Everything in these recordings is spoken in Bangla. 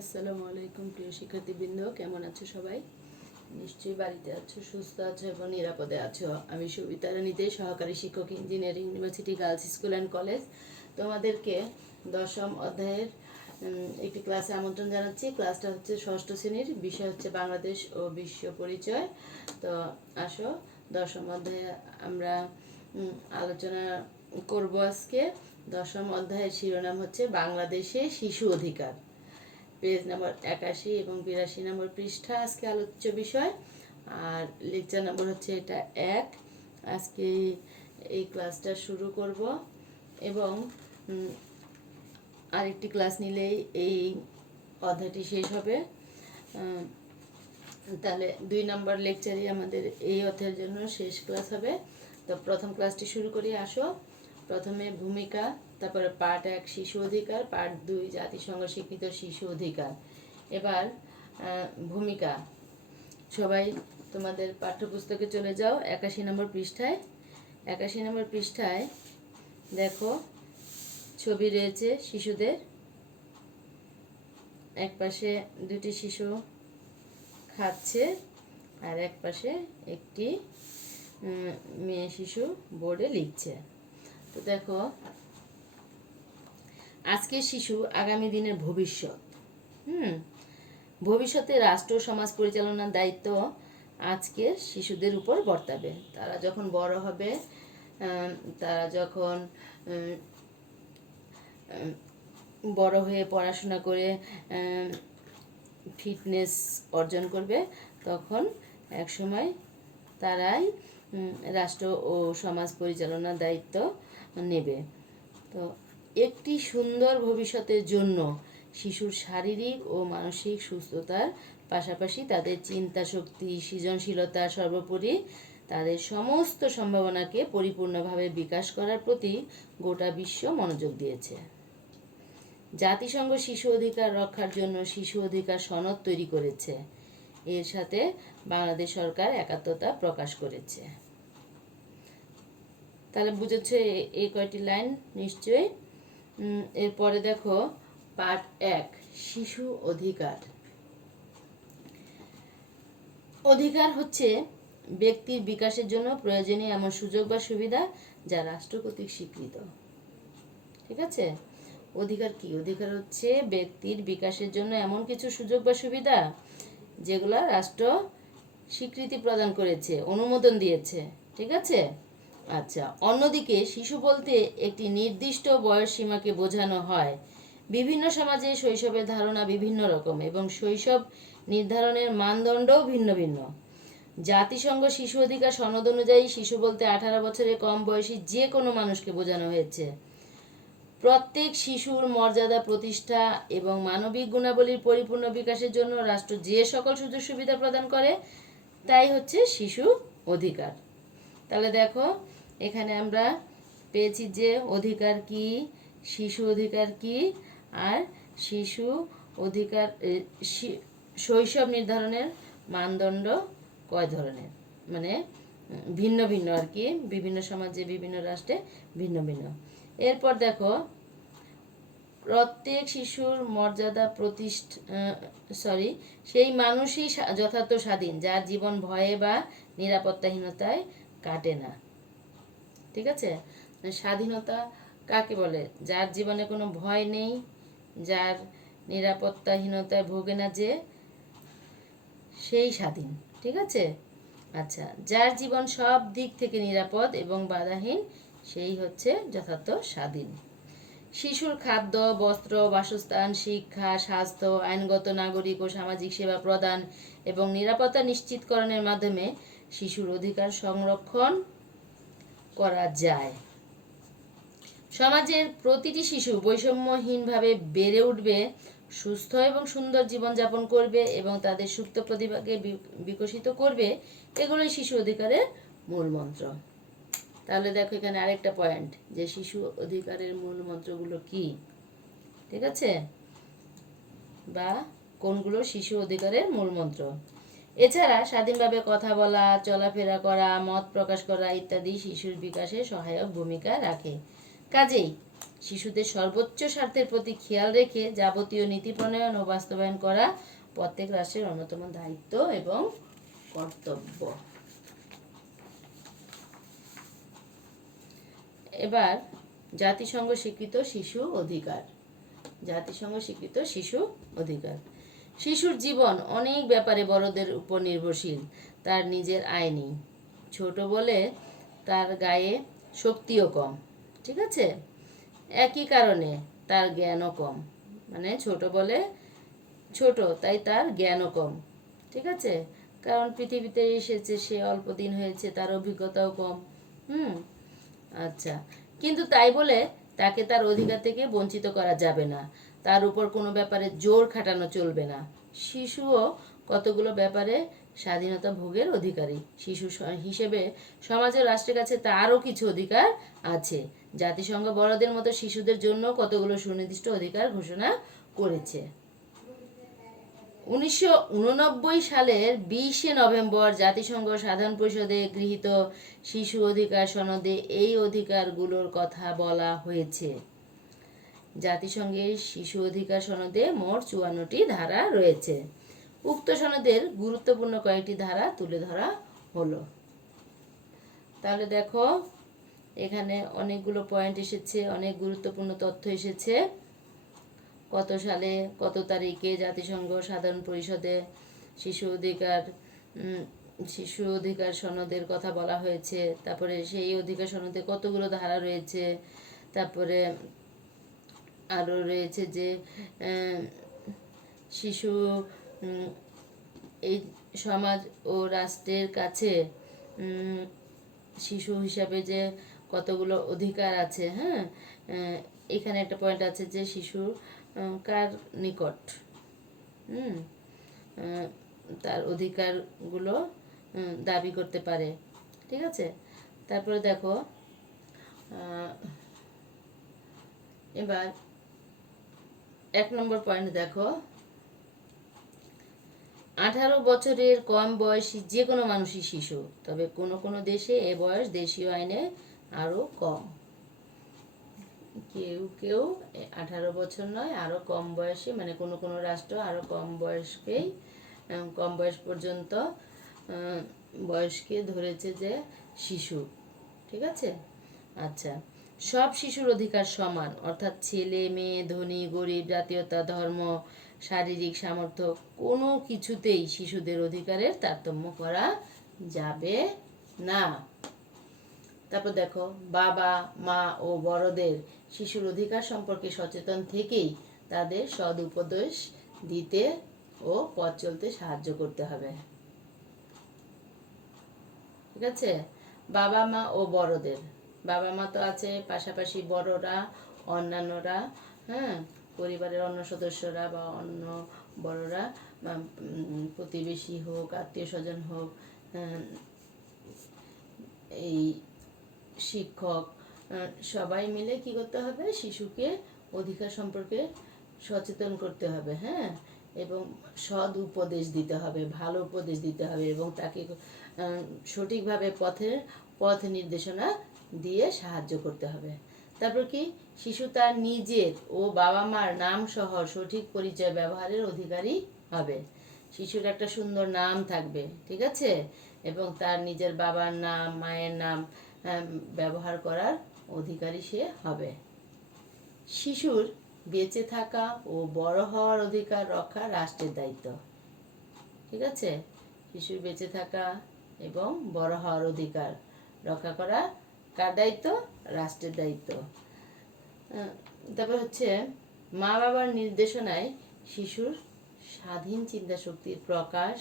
আসসালামু আলাইকুম প্রিয় শিক্ষার্থীবৃন্দ, কেমন আছো সবাই? নিশ্চয়ই বাড়িতে আছো, সুস্থ আছো এবং নিরাপদে আছো। আমি সবিতা রানীতে, সহকারী শিক্ষক, engineering university girls school and college. তোমাদেরকে দশম অধ্যায়ের একটি ক্লাসে আমন্ত্রণ জানাচ্ছি। ক্লাসটা হচ্ছে ষষ্ঠ শ্রেণীর, বিষয় হচ্ছে বাংলাদেশ ও বিশ্ব পরিচয়। তো আসো, দশম অধ্যায়ে আমরা আলোচনা করব আজকে। দশম অধ্যায়ের শিরোনাম হচ্ছে বাংলাদেশে শিশু অধিকার। পেজ নাম্বার 81 এবং 82 নম্বর পৃষ্ঠা আজকে আলোচ্য বিষয়। আর লেকচার নাম্বার হচ্ছে এটা 1। আজকে এই ক্লাসটা শুরু করব এবং আরেকটি ক্লাস নিলেই এই অধ্যায়টি শেষ হবে। তাহলে 2 নম্বর লেকচারই আমাদের এই অধ্যায়ের জন্য শেষ ক্লাস হবে। তো প্রথম ক্লাসটি শুরু করি। আসো, প্রথমে ভূমিকা, তারপরে পার্ট 1 শিশু অধিকার, পার্ট 2 জাতিসংঘ স্বীকৃত শিশু অধিকার। এবার ভূমিকা। সবাই তোমাদের পাঠ্যপুস্তকে চলে যাও 81 নম্বর পৃষ্ঠায়। 81 নম্বর পৃষ্ঠায় দেখো ছবি রয়েছে শিশুদের। এক পাশে দুটি শিশু খাচ্ছে আর এক পাশে একটি মেয়ে শিশু বোর্ডে লিখছে। তো দেখো, আজকের শিশু আগামী দিনের ভবিষ্যৎ। ভবিষ্যতে রাষ্ট্র সমাজ পরিচালনার দায়িত্ব আজকের শিশুদের উপর বর্তাবে। তারা যখন বড় হবে, তারা যখন বড় হয়ে পড়াশোনা করে ফিটনেস অর্জন করবে, তখন একসময় তারাই রাষ্ট্র ও সমাজ পরিচালনার দায়িত্ব নেবে। তো একটি সুন্দর ভবিষ্যতের জন্য শিশুর শারীরিক ও মানসিক সুস্থতার পাশাপাশি তাদের চিন্তা শক্তি, সৃজনশীলতা, সর্বোপরি তাদের সমস্ত সম্ভাবনাকে পরিপূর্ণভাবে বিকাশ করার প্রতি গোটা বিশ্ব মনোযোগ দিয়েছে। জাতিসংঘ শিশু অধিকার রক্ষার জন্য শিশু অধিকার সনদ তৈরি করেছে। এর সাথে বাংলাদেশ সরকার একাত্মতা প্রকাশ করেছে। তাহলে বুঝেছ এই কয়টি লাইন নিশ্চয়ই। এরপরে দেখো পার্ট 1 শিশু অধিকার। অধিকার হচ্ছে ব্যক্তির বিকাশের জন্য প্রয়োজনীয় এমন সুযোগ বা সুবিধা যা রাষ্ট্র কর্তৃক স্বীকৃত। ঠিক আছে? অধিকার কি? অধিকার হচ্ছে ব্যক্তির বিকাশের জন্য এমন কিছু সুযোগ বা সুবিধা যেগুলো রাষ্ট্র স্বীকৃতি প্রদান করেছে, অনুমোদন দিয়েছে। ঠিক আছে? আচ্ছা, অন্যদিকে শিশু বলতে একটি নির্দিষ্ট বয়স সীমাকে বোঝানো হয়। বিভিন্ন সমাজে শৈশবের ধারণা বিভিন্ন রকম এবং শৈশব নির্ধারণের মানদণ্ডও ভিন্ন ভিন্ন। জাতিসংঘ শিশু অধিকার সনদ অনুযায়ী শিশু বলতে 18 বছরের কম বয়সী যে কোনো মানুষকে বোঝানো হয়েছে। প্রত্যেক শিশুর মর্যাদা প্রতিষ্ঠা এবং মানবিক গুণাবলীর পরিপূর্ণ বিকাশের জন্য রাষ্ট্র যে সকল সুযোগ সুবিধা প্রদান করে তাই হচ্ছে শিশু অধিকার। তাহলে দেখো, এখানে আমরা পেয়েছি যে অধিকার কি, শিশু অধিকার কি, আর শিশু অধিকার শৈশব নির্ধারণের মানদণ্ড কয় ধরনের, মানে ভিন্ন ভিন্ন আর কি, বিভিন্ন সমাজে বিভিন্ন রাষ্ট্রে ভিন্ন ভিন্ন। এরপর দেখো, প্রত্যেক শিশুর মর্যাদা সেই মানুষই যথার্থ স্বাধীন যার জীবন ভয়ে বা নিরাপত্তাহীনতায় কাটে না। ঠিক আছে? স্বাধীনতা কাকে বলে? যার জীবনে কোনো ভয় নেই, যার নিরাপত্তাহীনতায় ভোগে না, যে সেই স্বাধীন। ঠিক আছে? আচ্ছা, যার জীবন সব দিক থেকে নিরাপদ এবং বাধাহীন, সেই হচ্ছে যথার্থ স্বাধীন। শিশুর খাদ্য, বস্ত্র, বাসস্থান, শিক্ষা, স্বাস্থ্য, আইনগত, নাগরিক ও সামাজিক সেবা প্রদান এবং নিরাপত্তা নিশ্চিতকরণের মাধ্যমে শিশুর অধিকার সংরক্ষণ করা যায়। সমাজের প্রতিটি শিশু বৈষম্যহীনভাবে বেড়ে উঠবে, সুস্থ এবং সুন্দর জীবনযাপন করবে এবং তাদের সুপ্ত প্রতিভাকে বিকশিত করবে। এগুলোই শিশু অধিকারের মূল মন্ত্র। তাহলে দেখো, এখানে আরেকটা পয়েন্ট, যে শিশু অধিকারের মূল মন্ত্রগুলো কি, ঠিক আছে, বা কোনগুলো শিশু অধিকারের মূল মন্ত্র। এছাড়া স্বাধীনভাবে কথা বলা, চলাফেরা করা, মত প্রকাশ করা ইত্যাদি শিশুর বিকাশে সহায়ক ভূমিকা রাখে। কাজেই শিশুদের সর্বোচ্চ স্বার্থের প্রতি খেয়াল রেখে যাবতীয় নীতি প্রণয়ন ও বাস্তবায়ন করা প্রত্যেক রাষ্ট্রের অন্যতম দায়িত্ব এবং কর্তব্য। এবার জাতিসংঘ স্বীকৃত শিশু অধিকার। জাতিসংঘ স্বীকৃত শিশু অধিকার। শিশুর জীবন অনেক ব্যাপারে বড়দের উপর নির্ভরশীল। তার নিজের আয় নেই, ছোট বলে তার গায়ে শক্তিও কম, ঠিক আছে। একই কারণে তার জ্ঞানও কম, মানে ছোট বলে ছোট তাই তার জ্ঞানও কম, ঠিক আছে। কারণ পৃথিবীতে এসেছে, সে অল্প দিন হয়েছে, তার অভিজ্ঞতাও কম। আচ্ছা, কিন্তু তাই বলে তাকে তার অধিকার থেকে বঞ্চিত করা যাবে না, তার উপর কোনো ব্যাপারে জোর খাটানো চলবে না। শিশুও কতগুলো ব্যাপারে স্বাধীনতা ভোগের অধিকারী। শিশু হিসেবে সমাজ ও রাষ্ট্রের কাছে তারও কিছু অধিকার আছে। জাতিসংঘ বড়দের মতো শিশুদের জন্য কতগুলো সুনির্দিষ্ট অধিকার ঘোষণা করেছে। 1989 সালের 20শে নভেম্বর জাতিসংঘ সাধারণ পরিষদে গৃহীত শিশু অধিকার সনদে এই অধিকারগুলোর কথা বলা হয়েছে। জাতিসংঘের শিশু অধিকার সনদে মোট 54টি ধারা রয়েছে। উক্ত সনদের গুরুত্বপূর্ণ কয়েকটি ধারা তুলে ধরা হলো। তাহলে দেখো, এখানে অনেকগুলো পয়েন্ট এসেছে, অনেক গুরুত্বপূর্ণ তথ্য এসেছে। কত সালে কত তারিখে জাতিসংঘ সাধারণ পরিষদে শিশু অধিকার সনদের কথা বলা হয়েছে, তারপরে সেই অধিকার সনদে কতগুলো ধারা রয়েছে, তারপরে আরও রয়েছে যে শিশু এই সমাজ ও রাষ্ট্রের কাছে শিশু হিসাবে যে কতগুলো অধিকার আছে। হ্যাঁ, এখানে একটা পয়েন্ট আছে যে শিশু কার নিকট তার অধিকারগুলো দাবি করতে পারে, ঠিক আছে। তারপরে দেখো, এবার 1 নম্বর পয়েন্ট দেখো, 18 বছরের কম বয়সী যে কোনো মানুষই শিশু, তবে কোনো কোনো দেশে এ বয়স দেশীয় আইনে আরও কম। কেউ কেউ 18 বছর নয়, আরও কম বয়সী, মানে কোনো কোনো রাষ্ট্র আরও কম বয়স পর্যন্ত বয়সকে ধরেছে যে শিশু, ঠিক আছে। আচ্ছা, সব শিশুর অধিকার সমান, অর্থাৎ ছেলে মেয়ে, ধনী গরিব, জাতীয়তা, ধর্ম, শারীরিক সামর্থ্য কোনো কিছুতেই শিশুদের অধিকারের তারতম্য করা যাবে না। তারপর দেখো, বাবা মা ও বড়দের শিশুর অধিকার সম্পর্কে সচেতন থেকেই তাদের সদ উপদেশ দিতে ও পথ চলতে সাহায্য করতে হবে, ঠিক আছে। বাবা মা ও বড়দের, বাবা মা তো আছে, পাশাপাশি বড়রা, অন্যান্যরা, হ্যাঁ, পরিবারের অন্য সদস্যরা বা অন্য বড়রা, প্রতিবেশী হোক, আত্মীয় স্বজন হোক, এই শিক্ষক, সবাই মিলে কি করতে হবে, শিশুকে অধিকার সম্পর্কে সচেতন করতে হবে। হ্যাঁ, এবং সৎ উপদেশ দিতে হবে, ভালো উপদেশ দিতে হবে, এবং তাকে সঠিকভাবে পথ নির্দেশনা দিয়ে সাহায্য করতে হবে। তারপর কি, শিশু তার নিজের ও বাবা মার নাম সহ সঠিক পরিচয় ব্যবহারের অধিকারী হবে। শিশুর একটা সুন্দর নাম থাকবে, ঠিক আছে, এবং তার নিজের বাবার নাম, মায়ের নাম ব্যবহার করার অধিকারী সে হবে। শিশুর বেঁচে থাকা ও বড় হওয়ার অধিকার রক্ষা রাষ্ট্রের দায়িত্ব, ঠিক আছে। শিশুর বেঁচে থাকা এবং বড় হওয়ার অধিকার রক্ষা করা কার দায়িত্ব? রাষ্ট্রের দায়িত্ব। তারপর হচ্ছে, মা বাবার নির্দেশনায় শিশুর স্বাধীন চিন্তা শক্তির প্রকাশ,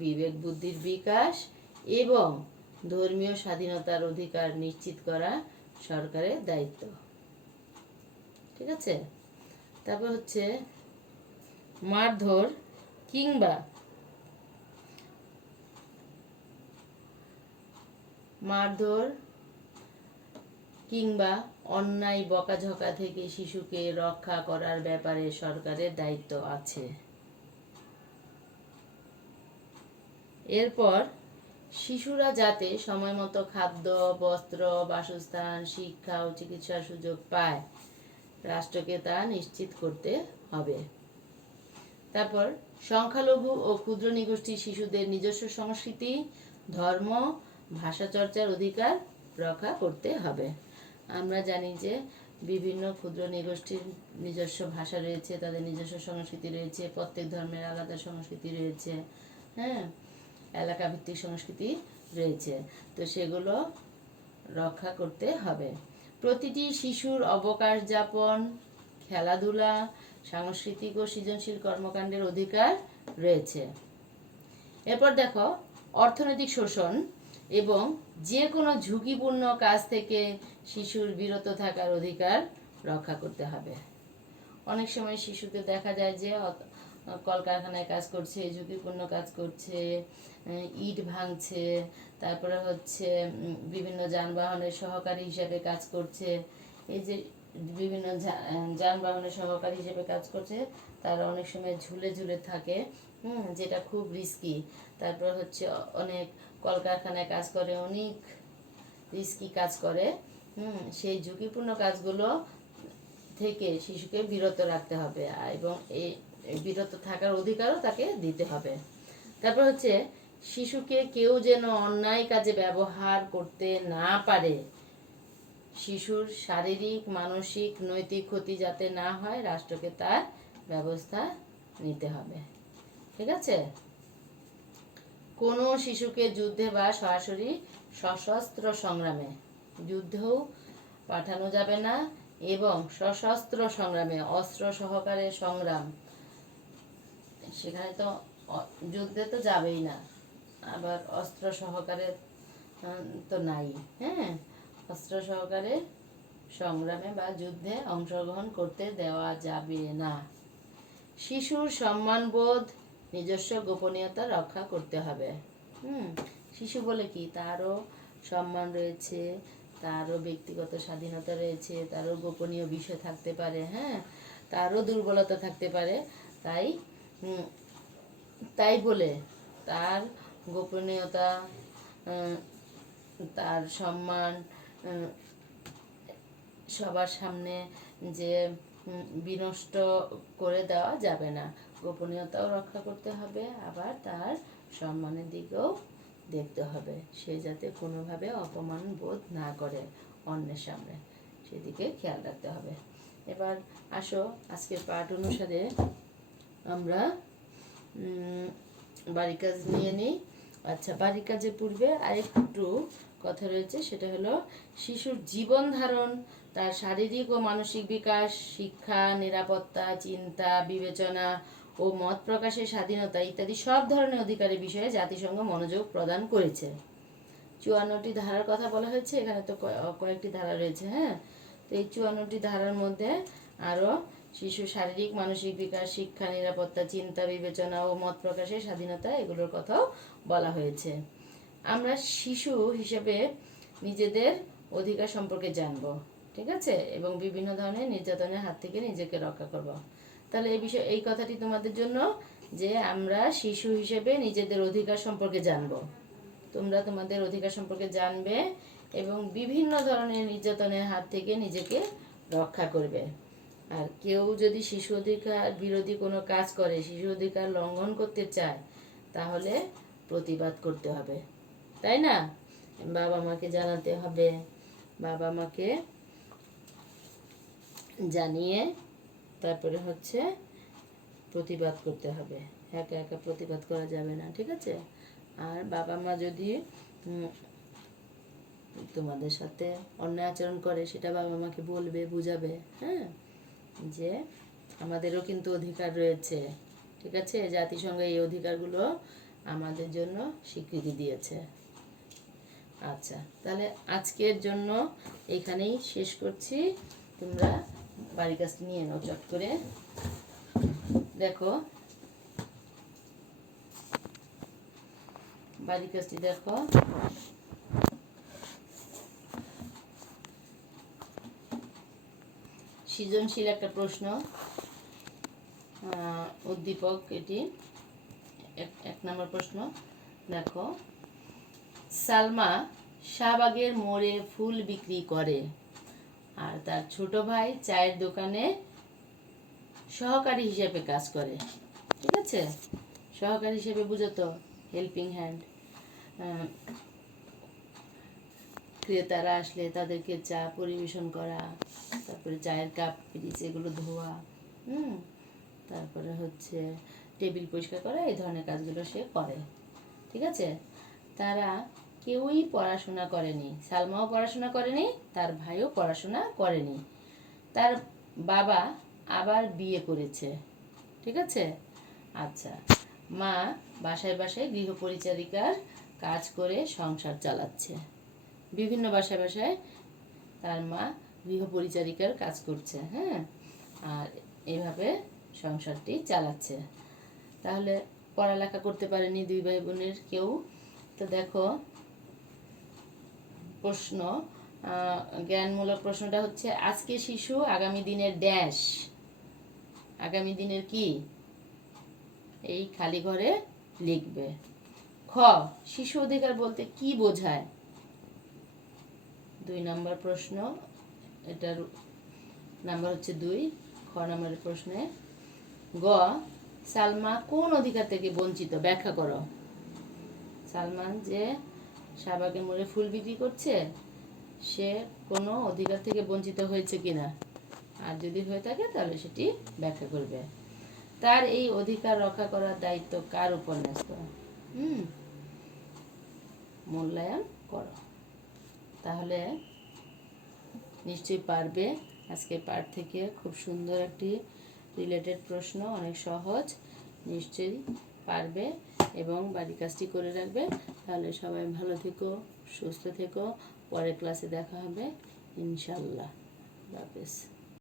বিবেক বুদ্ধির বিকাশ এবং ধর্মীয় স্বাধীনতার অধিকার নিশ্চিত করা সরকারের দায়িত্ব, ঠিক আছে। তারপর হচ্ছে, মারধর কিংবা অন্যায় বকাঝকা থেকে শিশুকে রক্ষা করার ব্যাপারে সরকারের দায়িত্ব আছে। এরপর, শিশুরা যাতে সময়মতো খাদ্য, বস্ত্র, বাসস্থান, শিক্ষা ও চিকিৎসার সুযোগ পায় রাষ্ট্রকে তা নিশ্চিত করতে হবে। তারপর সংখ্যালঘু ও ক্ষুদ্র নিগোষ্ঠীর শিশুদের নিজস্ব সংস্কৃতি, ধর্ম, ভাষা চর্চার অধিকার রক্ষা করতে হবে। আমরা জানি যে বিভিন্ন ক্ষুদ্র নিগোষ্ঠীর নিজস্ব ভাষা রয়েছে, তাদের নিজস্ব সংস্কৃতি রয়েছে, প্রত্যেক ধর্মের আলাদা সংস্কৃতি রয়েছে, হ্যাঁ, এলাকা ভিত্তিক সংস্কৃতি রয়েছে, তো সেগুলো রক্ষা করতে হবে। প্রতিটি শিশুর অবকাশ যাপন, খেলাধুলা, সাংস্কৃতিক ও সৃজনশীল কর্মকাণ্ডের অধিকার রয়েছে। এরপর দেখো, অর্থনৈতিক শোষণ এবং যে কোনো ঝুঁকিপূর্ণ কাজ থেকে শিশুর বিরত থাকার অধিকার রক্ষা করতে হবে। অনেক সময় শিশুদের দেখা যায় যে কলকারখানায় কাজ করছে, ঝুঁকিপূর্ণ কাজ করছে, ইট ভাঙছে, তারপরে হচ্ছে বিভিন্ন যানবাহনের সহকারী হিসেবে কাজ করছে। এই যে বিভিন্ন যানবাহনের সহকারী হিসেবে কাজ করছে, তারা অনেক সময় ঝুলে ঝুলে থাকে, যেটা খুব রিস্কি। তারপর হচ্ছে অনেক কলকারখানায় কাজ করে, অনেক রিস্কি কাজ করে, সেই ঝুঁকিপূর্ণ কাজগুলো থেকে শিশুকে বিরত রাখতে হবে এবং এই বিরত থাকার অধিকারও তাকে দিতে হবে। তারপর হচ্ছে শিশুকে কেউ যেন অন্যায় কাজে ব্যবহার করতে না পারে, শিশুর শারীরিক, মানসিক, নৈতিক ক্ষতি যাতে না হয়, রাষ্ট্রকে তার ব্যবস্থা নিতে হবে। ঠিক আছে? কোনো শিশুকে যুদ্ধে বা সরাসরি সশস্ত্র সংগ্রামে, যুদ্ধেও পাঠানো যাবে না এবং সশস্ত্র সংগ্রামে, অস্ত্র সহকারে সংগ্রাম, সেখানে তো যুদ্ধে তো যাবেই না, আবার অস্ত্র সহকারে তো নাই, হ্যাঁ, অস্ত্র সহকারে সংগ্রামে বা যুদ্ধে অংশগ্রহণ করতে দেওয়া যাবে না। শিশুর সম্মানবোধ, নিজস্ব গোপনীয়তা রক্ষা করতে হবে। শিশু বলে কি, তারও সম্মান রয়েছে, তারও ব্যক্তিগত স্বাধীনতা রয়েছে, তারও গোপনীয় বিষয় থাকতে পারে, হ্যাঁ, তারও দুর্বলতা থাকতে পারে। তাই বলে তার গোপনীয়তা, তার সম্মান সবার সামনে যে বিনষ্ট করে দেওয়া যাবে না। গোপনীয়তাও রক্ষা করতে হবে, আবার তার সম্মানের দিকেও দেখতে হবে, সে যাতে কোনোভাবে অপমান বোধ না করে অন্যের সামনে, সেদিকে খেয়াল রাখতে হবে। এবার আসো আজকের পাঠ অনুসারে আমরা বাড়ির কাজ নিয়ে নিই। আচ্ছা, বাড়ির কাজের পূর্বে আরেকটু কথা রয়েছে, সেটা হলো শিশুর জীবন ধারণ, তার শারীরিক ও মানসিক বিকাশ, শিক্ষা, নিরাপত্তা, চিন্তা, বিবেচনা ও মত প্রকাশের স্বাধীনতা ইত্যাদি সব ধরনের অধিকারের বিষয়ে জাতিসংঘ মনোযোগ প্রদান করেছে। 54টি ধারার কথা বলা হয়েছে, এখানে তো কয়েকটি ধারা রয়েছে, হ্যাঁ, তো এই 54টি ধারার মধ্যে আরও শিশু শারীরিক, মানসিক বিকাশ, শিক্ষা, নিরাপত্তা, চিন্তা, বিবেচনা ও মত প্রকাশের স্বাধীনতা, এগুলোর কথাও বলা হয়েছে। আমরা শিশু হিসেবে নিজেদের অধিকার সম্পর্কে জানব, ঠিক আছে, এবং বিভিন্ন ধরনের নির্যাতনের হাত থেকে নিজেকে রক্ষা করব। তাহলে এই কথাটি তোমাদের জন্য, যে আমরা শিশু হিসেবে নিজেদের অধিকার সম্পর্কে জানব। তোমরা তোমাদের অধিকার সম্পর্কে জানবে এবং বিভিন্ন ধরনের নির্যাতনের হাত থেকে নিজেকে রক্ষা করবে। আর কেউ যদি শিশু অধিকার বিরোধী কোনো কাজ করে, শিশু অধিকার লঙ্ঘন করতে চায়, তাহলে প্রতিবাদ করতে হবে, তাই না? বাবা মাকে জানাতে হবে, বাবা মাকে জানিয়ে তারপরে হচ্ছে প্রতিবাদ করতে হবে। একা একা প্রতিবাদ করা যাবে না, ঠিক আছে? আর বাবা মা যদি তোমাদের সাথে অন্যায় আচরণ করে, সেটা বাবা মাকে বলবে, বুঝাবে, হ্যাঁ, যে আমাদেরও কিন্তু অধিকার রয়েছে, ঠিক আছে, জাতিসংঘ এই অধিকারগুলো আমাদের জন্য স্বীকৃতি দিয়েছে। আচ্ছা, তাহলে আজকের জন্য এখানেই শেষ করছি। তোমরা বাড়ির কাজটি নিয়ে নাও চট করে। দেখো বাড়ির কাজটি, দেখো সৃজনশীল একটা প্রশ্ন, উদ্দীপক, এটি 1 নম্বর প্রশ্ন। দেখো, সালমা শাহবাগের মোড়ে ফুল বিক্রি করে, আর তার ছোট ভাই চায়ের দোকানে সহকারী হিসেবে কাজ করে। ঠিক আছে, সহকারী হিসেবে বুঝো তো, হেল্পিং হ্যান্ড। ক্রেতারা আসলে তাদেরকে চা পরিবেশন করা, তারপরে চায়ের কাপ পিরিচ এগুলো ধোয়া, তারপরে হচ্ছে টেবিল পরিষ্কার করা, এই ধরনের কাজগুলো সে করে। ঠিক আছে, তারা কেউই পড়াশোনা করেনি, সালমাও পড়াশোনা করেনি, তার ভাইও পড়াশোনা করেনি। তার বাবা আবার বিয়ে করেছে। ঠিক আছে, আচ্ছা, মা বাসায় বাসায় গৃহপরিচারিকার কাজ করে সংসার চালাচ্ছে। বিভিন্ন বাসায় বাসায় তার মা গৃহপরিচারিকার কাজ করছে। হ্যাঁ, আর এভাবে সংসারটি চালাচ্ছে। তাহলে পড়ালেখা করতে পারেনি দুই ভাই বোনের কেউ। তো দেখো প্রশ্ন, জ্ঞানমূলক প্রশ্নটা হচ্ছে, আজকে শিশু আগামী দিনের ড্যাশ। আগামী দিনের কি, এই খালি ঘরে লিখবে। খ, শিশু অধিকার বলতে কি বোঝায়? 2 নম্বর প্রশ্ন, এটার নাম্বার হচ্ছে 2, খ নম্বরের প্রশ্নে। গ, সালমা কোন অধিকার থেকে বঞ্চিত, ব্যাখ্যা করো। সালমান যে শাহবাগের মোড়ে ফুল বিক্রি করছে, সে কোনো অধিকার থেকে বঞ্চিত হয়েছে কিনা, আর যদি হয়ে থাকে তাহলে সেটি ব্যাখ্যা করবে। তার এই অধিকার রক্ষা করার দায়িত্ব কার উপর ন্যস্ত? মূল্যায়ন করো। তাহলে নিশ্চয়ই পারবে। আজকে পার্ট থেকে খুব সুন্দর একটি রিলেটেড প্রশ্ন, অনেক সহজ, নিশ্চয়ই পারবে এবং বাড়ির কাজটি করে রাখবে। তাহলে সবাই ভালো থেকো, সুস্থ থেকো, পরের ক্লাসে দেখা হবে ইনশাল্লাহ। আল্লাহ হাফেজ।